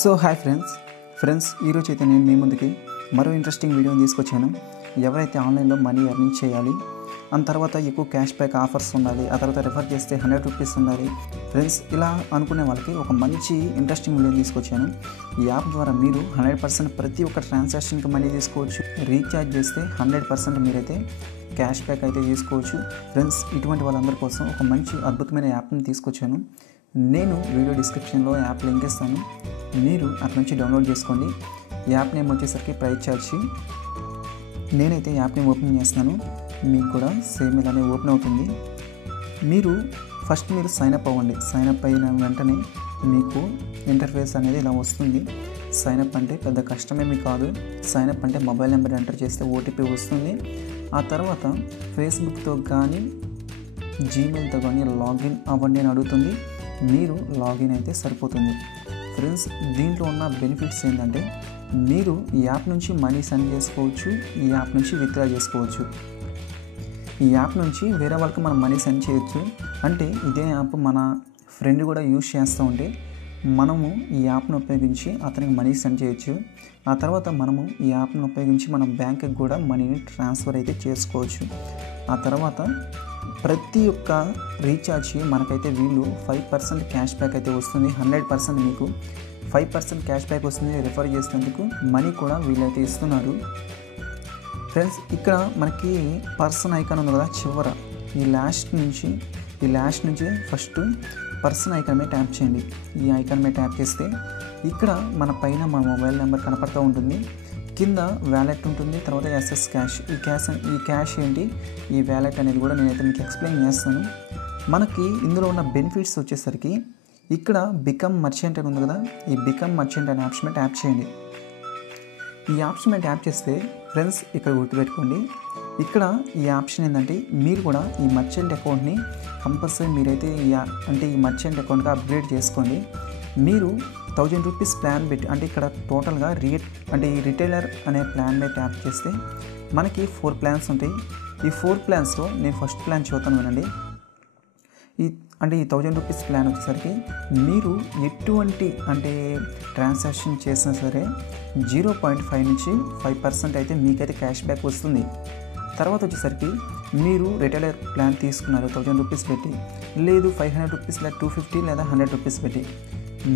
So hi friends ఈరోజు అయితే నేను మీ ముందుకి మరో ఇంట్రెస్టింగ్ వీడియోని తీసుకొచ్చాను. ఎవరైతే ఆన్లైన్లో మనీ ఎర్నింగ్ చేయాలి, ఆ తర్వాత ఎక్కువ క్యాష్ బ్యాక్ ఆఫర్స్ ఉండాలి, ఆ తర్వాత రిఫర్ చేస్తే 100 రూపీస్ ఉండాలి ఫ్రెండ్స్, ఇలా అనుకునే వాళ్ళకి ఒక మంచి ఇంట్రెస్టింగ్ వీడియోని తీసుకొచ్చాను. ఈ యాప్ ద్వారా మీరు 100% ప్రతి ఒక్క ట్రాన్సాక్షన్కి మనీ తీసుకోవచ్చు. రీఛార్జ్ చేస్తే 100% మీరైతే క్యాష్ బ్యాక్ అయితే తీసుకోవచ్చు ఫ్రెండ్స్. ఇటువంటి వాళ్ళందరి కోసం ఒక మంచి అద్భుతమైన యాప్ని తీసుకొచ్చాను. నేను వీడియో డిస్క్రిప్షన్లో యాప్ లింక్ ఇస్తాను, మీరు అక్కడ నుంచి డౌన్లోడ్ చేసుకోండి. యాప్ నేమ్ వచ్చేసరికి ప్రైస్ ఛార్జ్. నేనైతే యాప్ని ఓపెన్ చేస్తున్నాను, మీకు కూడా సేమ్ ఇలానే ఓపెన్ అవుతుంది. మీరు సైన్అప్ అవ్వండి. సైన్అప్ అయిన వెంటనే మీకు ఇంటర్ఫేస్ అనేది ఇలా వస్తుంది. సైన్అప్ అంటే పెద్ద కష్టమేమీ కాదు. సైన్అప్ అంటే మొబైల్ నెంబర్ ఎంటర్ చేస్తే ఓటీపీ వస్తుంది. ఆ తర్వాత ఫేస్బుక్తో కానీ జీమెయిల్తో కానీ లాగిన్ అవ్వండి అని అడుగుతుంది. మీరు లాగిన్ అయితే సరిపోతుంది ఫ్రెండ్స్. దీంట్లో ఉన్న బెనిఫిట్స్ ఏంటంటే మీరు ఈ యాప్ నుంచి మనీ సెండ్ చేసుకోవచ్చు, ఈ యాప్ నుంచి విత్డ్రా చేసుకోవచ్చు, ఈ యాప్ నుంచి వేరే వాళ్ళకి మనం మనీ సెండ్ చేయొచ్చు. అంటే ఇదే యాప్ మన ఫ్రెండ్ కూడా యూజ్ చేస్తూ ఉంటే మనము ఈ యాప్ను ఉపయోగించి అతనికి మనీ సెండ్ చేయొచ్చు. ఆ తర్వాత మనము ఈ యాప్ను ఉపయోగించి మన బ్యాంక్కి కూడా మనీని ట్రాన్స్ఫర్ అయితే చేసుకోవచ్చు. ఆ తర్వాత ప్రతి ఒక్క రీఛార్జ్కి మనకైతే వీళ్ళు 5% క్యాష్ బ్యాక్ అయితే వస్తుంది. 100% మీకు 5% క్యాష్ బ్యాక్ వస్తుంది. రిఫర్ చేసినందుకు మనీ కూడా వీళ్ళైతే ఇస్తున్నారు ఫ్రెండ్స్. ఇక్కడ మనకి పర్సన్ ఐకాన్ ఉంది కదా చివర, ఈ లాస్ట్ నుంచి ఫస్ట్ పర్సన్ ఐకాన్ మీద ట్యాప్ చేయండి. ఈ ఐకాన్ మీద ట్యాప్ చేస్తే ఇక్కడ మన పైన మన మొబైల్ నెంబర్ కనపడుతూ ఉంటుంది, కింద వ్యాలెట్ ఉంటుంది, తర్వాత ఎస్ఎస్ క్యాష్. ఈ క్యాష్ ఏంటి, ఈ వ్యాలెట్ అనేది కూడా నేనైతే మీకు ఎక్స్ప్లెయిన్ చేస్తాను. మనకి ఇందులో ఉన్న బెనిఫిట్స్ వచ్చేసరికి ఇక్కడ బికమ్ మర్చెంట్ అని ఉంది కదా, ఈ బికమ్ మర్చెంట్ అనే ఆప్షన్ మీద ట్యాప్ చేయండి. ఈ ఆప్షన్ మీద ట్యాప్ చేస్తే ఫ్రెండ్స్ ఇక్కడ గుర్తుపెట్టుకోండి, ఇక్కడ ఈ ఆప్షన్ ఏంటంటే మీరు కూడా ఈ మర్చెంట్ అకౌంట్ని కంపల్సరీ మీరైతే ఈ మర్చెంట్ అకౌంట్గా అప్గ్రేడ్ చేసుకోండి. మీరు 1000 రూపీస్ ప్లాన్ పెట్టి, అంటే ఇక్కడ టోటల్గా ఈ రిటైలర్ అనే ప్లాన్ మీద ట్యాప్ చేస్తే మనకి 4 ప్లాన్స్ ఉంటాయి. ఈ 4 ప్లాన్స్లో నేను ఫస్ట్ ప్లాన్ చూద్దాను వినండి. ఈ 1000 రూపీస్ ప్లాన్ వచ్చేసరికి మీరు ఎటువంటి ట్రాన్సాక్షన్ చేసినా సరే 0.5 నుంచి 5% అయితే మీకైతే క్యాష్ బ్యాక్ వస్తుంది. తర్వాత వచ్చేసరికి మీరు రిటైలర్ ప్లాన్ తీసుకున్నారు 1000 రూపీస్ పెట్టి, లేదు 500 రూపీస్ లేదా 250 లేదా 100 రూపీస్ పెట్టి,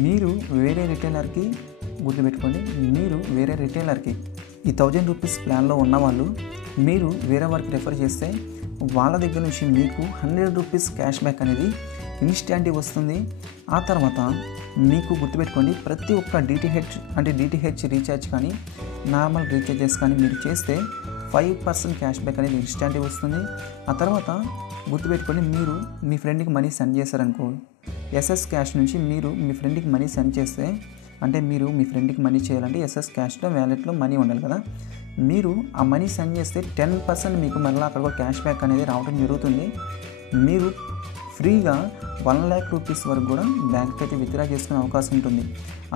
మీరు వేరే రిటైలర్కి గుర్తుపెట్టుకోండి, మీరు వేరే రిటైలర్కి ఈ 1000 రూపీస్ ప్లాన్లో ఉన్నవాళ్ళు మీరు వేరే వారికి రెఫర్ చేస్తే వాళ్ళ దగ్గర నుంచి మీకు 100 రూపీస్ క్యాష్ బ్యాక్ అనేది ఇన్స్టాంట్గా వస్తుంది. ఆ తర్వాత మీకు గుర్తుపెట్టుకోండి, ప్రతి ఒక్క డిటిహెచ్ రీఛార్జ్ కానీ నార్మల్ రీఛార్జెస్ కానీ మీరు చేస్తే 5% క్యాష్ బ్యాక్ అనేది ఇన్స్టాంట్గా వస్తుంది. ఆ తర్వాత గుర్తుపెట్టుకోండి, మీరు మీ ఫ్రెండ్కి మనీ సెండ్ చేశారనుకో, ఎస్ఎస్ క్యాష్ నుంచి మీరు మీ ఫ్రెండ్కి మనీ సెండ్ చేస్తే, మీరు మీ ఫ్రెండ్కి మనీ చేయాలంటే ఎస్ఎస్ క్యాష్లో వ్యాలెట్లో మనీ ఉండాలి కదా, మీరు ఆ మనీ సెండ్ చేస్తే 10% మీకు మళ్ళీ అక్కడ కూడా క్యాష్ బ్యాక్ అనేది రావడం జరుగుతుంది. మీరు ఫ్రీగా 1 lakh రూపీస్ వరకు కూడా బ్యాంక్కి అయితే విత్డ్రా చేసుకునే అవకాశం ఉంటుంది.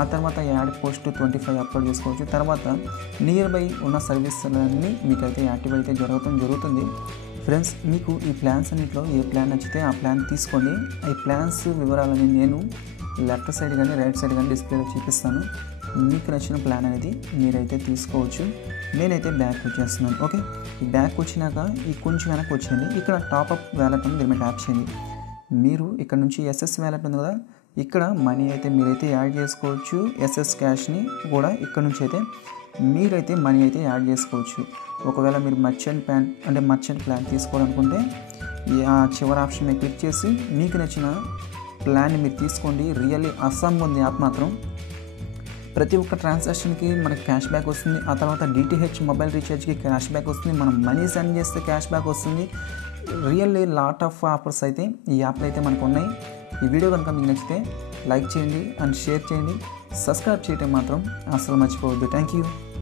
ఆ తర్వాత యాడ్ పోస్ట్ 25 అప్లోడ్ చేసుకోవచ్చు. తర్వాత నియర్ బై ఉన్న సర్వీసులన్నీ మీకైతే యాక్టివ్ అయితే జరుగుతుంది ఫ్రెండ్స్. మీకు ఈ ప్లాన్స్ అన్నింటిలో ఏ ప్లాన్ నచ్చితే ఆ ప్లాన్ తీసుకోండి. ఈ ప్లాన్స్ వివరాలని నేను లెఫ్ట్ సైడ్ కానీ రైట్ సైడ్ కానీ డిస్ప్లేలో చూపిస్తాను. మీకు నచ్చిన ప్లాన్ అనేది మీరైతే తీసుకోవచ్చు. నేనైతే బ్యాక్ వచ్చేస్తున్నాను. ఓకే, ఈ బ్యాక్ వచ్చినాక ఈ కొంచెం వెనక్కి వచ్చేయండి. ఇక్కడ టాప్అప్ వ్యాలెట్ ఉంది, దీని మీద ట్యాప్ చేయండి. మీరు ఇక్కడ నుంచి ఎస్ఎస్ వ్యాలెట్ ఉంది కదా, ఇక్కడ మనీ అయితే మీరైతే యాడ్ చేసుకోవచ్చు. ఎస్ఎస్ క్యాష్ని కూడా ఇక్కడ నుంచి అయితే మీరైతే మనీ అయితే యాడ్ చేసుకోవచ్చు. ఒకవేళ మీరు మర్చెంట్ ప్లాన్ తీసుకోవాలనుకుంటే ఆ చివరి ఆప్షన్ మీద క్లిక్ చేసి మీకు నచ్చిన ప్లాన్ని మీరు తీసుకోండి. రియల్లీ అస్సాం ఉంది యాప్ మాత్రం. ప్రతి ఒక్క ట్రాన్సాక్షన్కి మనకి క్యాష్ బ్యాక్ వస్తుంది. ఆ తర్వాత డిటిహెచ్ మొబైల్ రీఛార్జ్కి క్యాష్ బ్యాక్ వస్తుంది. మనం మనీ సెండ్ చేస్తే క్యాష్ బ్యాక్ వస్తుంది. రియల్లీ లాట్ ఆఫ్ ఆఫర్స్ అయితే ఈ యాప్లో అయితే మనకు ఉన్నాయి. ఈ వీడియో కనుక మీకు నచ్చితే లైక్ చేయండి అండ్ షేర్ చేయండి. సబ్స్క్రైబ్ చేయడం మాత్రం అస్సలు మర్చిపోవద్దు. Thank you.